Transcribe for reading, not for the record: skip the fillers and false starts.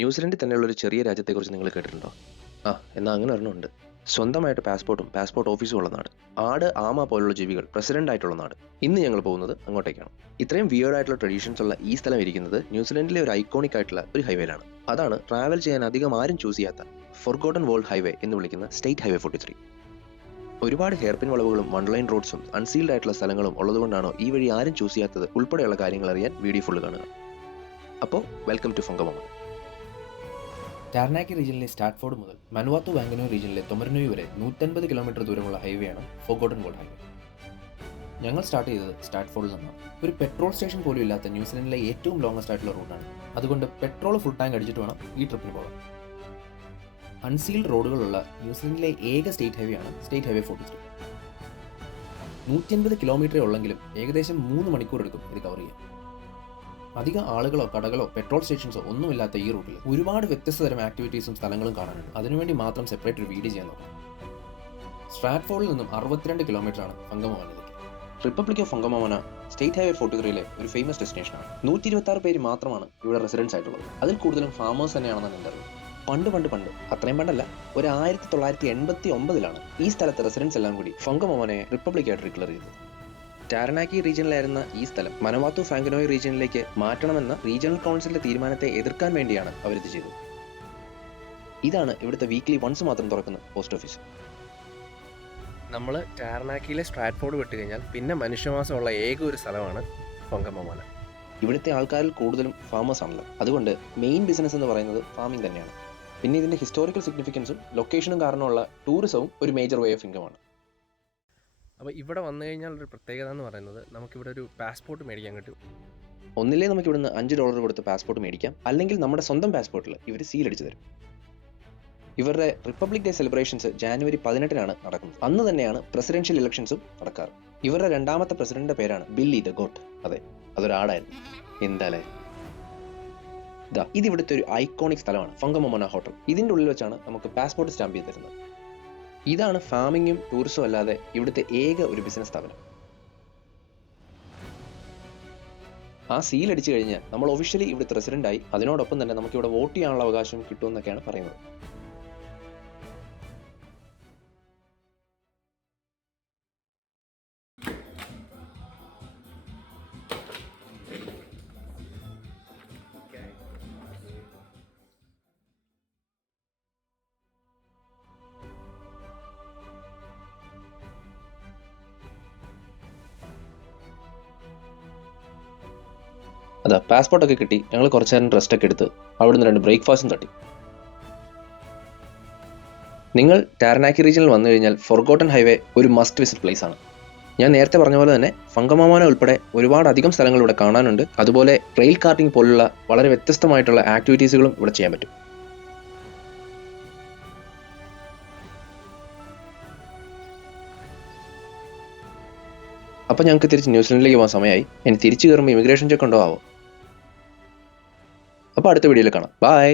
ന്യൂസിലൻഡിൽ തന്നെയുള്ള ഒരു ചെറിയ രാജ്യത്തെക്കുറിച്ച് നിങ്ങൾ കേട്ടിട്ടുണ്ടോ? എന്നാൽ അങ്ങനെ ഒരെണ്ണമുണ്ട്. സ്വന്തമായിട്ട് പാസ്പോർട്ടും പാസ്പോർട്ട് ഓഫീസും ഉള്ള നാട്. ആട്, ആമ പോലുള്ള ജീവികൾ പ്രസിഡന്റ് ആയിട്ടുള്ള നാട്. ഇന്ന് ഞങ്ങൾ പോകുന്നത് അങ്ങോട്ടേക്കാണ്. ഇത്രയും വിയേർഡ് ആയിട്ടുള്ള ട്രഡീഷൻസ് ഉള്ള ഈ സ്ഥലം ഇരിക്കുന്നത് ന്യൂസിലൻഡിലെ ഒരു ഐക്കോണിക് ആയിട്ടുള്ള ഒരു ഹൈവേയിലാണ്. അതാണ് ട്രാവൽ ചെയ്യാൻ അധികം ആരും ചൂസ് ചെയ്യാത്ത ഫൊർഗോട്ടൻ വേൾഡ് ഹൈവേ എന്ന് വിളിക്കുന്ന സ്റ്റേറ്റ് ഹൈവേ 43. ഒരുപാട് ഹെയർപിൻ വളവുകളും വൺലൈൻ റോഡ്സും അൺസീൽഡ് ആയിട്ടുള്ള സ്ഥലങ്ങളും ഉള്ളതുകൊണ്ടാണോ ഈ വഴി ആരും ചൂസ് ചെയ്യാത്തത് ഉൾപ്പെടെയുള്ള കാര്യങ്ങൾ അറിയാൻ വീഡിയോ ഫുള്ള് കാണുക. അപ്പോൾ വെൽക്കം ടു ഫംഗമോമ. ടാർനാക്കി റീജിയനിലെ സ്റ്റാറ്റ്ഫോർഡ് മുതൽ മനുവാത്തു വാങ്കനോ റീജിയനിലെ തൊമരനോയി വരെ 150 കിലോമീറ്റർ ദൂരമുള്ള ഹൈവേയാണ് ഫോർഗോട്ടൻ വേൾഡ് ഹൈവേ. ഞങ്ങൾ സ്റ്റാർട്ട് ചെയ്തത് സ്റ്റാറ്റ്ഫോർഡിൽ നിന്നാണ്. ഒരു പെട്രോൾ സ്റ്റേഷൻ പോലും ഇല്ലാത്ത ന്യൂസിലൻഡിലെ ഏറ്റവും ലോങ്ങസ്റ്റ് ആയിട്ടുള്ള റൂട്ടാണ്. അതുകൊണ്ട് പെട്രോൾ ഫുൾ ടാങ്ക് അടിച്ചിട്ട് വേണം ഈ ട്രിപ്പിന് പോകാൻ. അൺസീൽഡ് റോഡുകളുള്ള ന്യൂസിലൻഡിലെ ഏക സ്റ്റേറ്റ് ഹൈവേ ആണ് സ്റ്റേറ്റ് ഹൈവേ 43. 150 കിലോമീറ്ററേ ഉള്ളെങ്കിലും ഏകദേശം 3 മണിക്കൂർ എടുക്കും ഇത് കവർ ചെയ്യാൻ. അധികം ആളുകളോ കടകളോ പെട്രോൾ സ്റ്റേഷൻസോ ഒന്നുമില്ലാത്ത ഈ റൂട്ടിൽ ഒരുപാട് വ്യത്യസ്ത തരം ആക്ടിവിറ്റീസും സ്ഥലങ്ങളും കാണാനുണ്ട്. അതിനുവേണ്ടി മാത്രം സെപ്പറേറ്റ് ഒരു വീഡിയോ ചെയ്യാൻ നോക്കാം. സ്ട്രാറ്റ്ഫോർഡിൽ നിന്നും 62 കിലോമീറ്ററാണ് ഫംഗമോമനയിലേക്ക്. റിപ്പബ്ലിക് ഓഫ് ഫംഗമോമന സ്റ്റേറ്റ് ഹൈവേ 43 ഒരു ഫേമസ് ഡെസ്റ്റിനേഷനാണ്. 126 പേര് മാത്രമാണ് ഇവിടെ റെസിഡൻസ് ആയിട്ടുള്ളത്. അതിൽ കൂടുതലും ഫാമേഴ്സ് തന്നെയാണെന്നാണ് എൻ്റെ അറിവ്. പണ്ട് അത്രയും പണ്ടല്ല, ഒരു 1989 ഈ സ്ഥലത്തെ റെസിഡൻസ് എല്ലാം കൂടി ഫംഗമോമനയെ റിപ്പബ്ലിക് ആയിട്ട് ഡിക്ലെയർ ചെയ്തത്. ടാരനാക്കി റീജിയനിലായിരുന്ന ഈ സ്ഥലം മനുവാത്തു വാങ്കനോയി റീജിയനിലേക്ക് മാറ്റണമെന്ന റീജിയണൽ കൗൺസിലിന്റെ തീരുമാനത്തെ എതിർക്കാൻ വേണ്ടിയാണ് അവരിത് ചെയ്തത്. ഇതാണ് ഇവിടുത്തെ വീക്ക്ലി വൺസ് മാത്രം തുറക്കുന്ന പോസ്റ്റ് ഓഫീസ്. നമ്മൾ ടാർനാക്കിയിലെ സ്ട്രാറ്റ്ഫോർഡ് വിട്ട് കഴിഞ്ഞാൽ പിന്നെ മനുഷ്യവാസമുള്ള ഏക ഒരു സ്ഥലമാണ് ഫംഗമോമന. ഇവിടുത്തെ ആൾക്കാരിൽ കൂടുതലും ഫാമേഴ്സ് ആണല്ലോ, അതുകൊണ്ട് മെയിൻ ബിസിനസ് എന്ന് പറയുന്നത് ഫാമിംഗ് തന്നെയാണ്. പിന്നെ ഇതിന്റെ ഹിസ്റ്റോറിക്കൽ സിഗ്നിഫിക്കൻസും ലൊക്കേഷനും കാരണമുള്ള ടൂറിസവും ഒരു മേജർ വേ ഓഫ് ഇൻകമാണ്. അപ്പോൾ ഇവിടെ വന്നു കഴിഞ്ഞാൽ ഒരു പ്രത്യേകത എന്ന് പറയുന്നത് നമുക്കിവിടെ ഒരു പാസ്പോർട്ട് മേടിക്കാൻ കിട്ടും. ഒന്നില്ലേ നമുക്ക് ഇവിടുന്ന് $5 കൊടുത്ത് പാസ്പോർട്ട് മേടിക്കാം, അല്ലെങ്കിൽ നമ്മുടെ സ്വന്തം പാസ്പോർട്ടിൽ ഇവർ സീൽ അടിച്ചു തരും. ഇവരുടെ റിപ്പബ്ലിക് ഡേ സെലിബ്രേഷൻസ് ജാനുവരി 18 നടക്കുന്നത്. അന്ന് തന്നെയാണ് പ്രസിഡൻഷ്യൽ ഇലക്ഷൻസും നടക്കാറ്. ഇവരുടെ രണ്ടാമത്തെ പ്രസിഡന്റിന്റെ പേരാണ് ബില്ലി ദ ഗോട്ട്. അതെ, അതൊരാടായിരുന്നു. എന്തായാലേ ഇത് ഇവിടുത്തെ ഒരു ഐക്കോണിക് സ്ഥലമാണ് ഫംഗമോമന ഹോട്ടൽ. ഇതിന്റെ ഉള്ളിൽ വെച്ചാണ് നമുക്ക് പാസ്പോർട്ട് സ്റ്റാമ്പ് ചെയ്ത് തരുന്നത്. ഇതാണ് ഫാമിങ്ങും ടൂറിസവും അല്ലാതെ ഇവിടുത്തെ ഏക ഒരു ബിസിനസ് സ്ഥാപനം. ആ സീൽ അടിച്ചു കഴിഞ്ഞാൽ നമ്മൾ ഒഫീഷ്യലി ഇവിടുത്തെ റെസിഡന്റ് ആയി. അതിനോടൊപ്പം തന്നെ നമുക്ക് ഇവിടെ വോട്ട് ചെയ്യാനുള്ള അവകാശം കിട്ടുമെന്നൊക്കെയാണ് പറയുന്നത്. പാസ്പോർട്ടൊക്കെ കിട്ടി. ഞങ്ങൾ കുറച്ച് നേരം റെസ്റ്റ് ഒക്കെ എടുത്ത് അവിടുന്ന് 2 ബ്രേക്ക്ഫാസ്റ്റും തട്ടി. നിങ്ങൾ ടാരനാക്കി റീജിയനിൽ വന്നു കഴിഞ്ഞാൽ ഫൊർഗോട്ടൻ ഹൈവേ ഒരു മസ്റ്റ് വിസിറ്റ് പ്ലേസ് ആണ്. ഞാൻ നേരത്തെ പറഞ്ഞ പോലെ തന്നെ ഫംഗമോമന ഉൾപ്പെടെ ഒരുപാട് അധികം സ്ഥലങ്ങൾ ഇവിടെ കാണാനുണ്ട്. അതുപോലെ റെയിൽ കാർട്ടിംഗ് പോലുള്ള വളരെ വ്യത്യസ്തമായിട്ടുള്ള ആക്ടിവിറ്റീസുകളും ഇവിടെ ചെയ്യാൻ പറ്റും. അപ്പോൾ ഞങ്ങൾക്ക് തിരിച്ച് ന്യൂസിലൻഡിലേക്ക് പോകാൻ സമയമായി. ഇനി തിരിച്ചു കയറുമ്പോൾ ഇമിഗ്രേഷൻ ചെക്ക് ഉണ്ടോ ആവോ. അപ്പോൾ അടുത്ത വീഡിയോയിൽ കാണാം. ബൈ.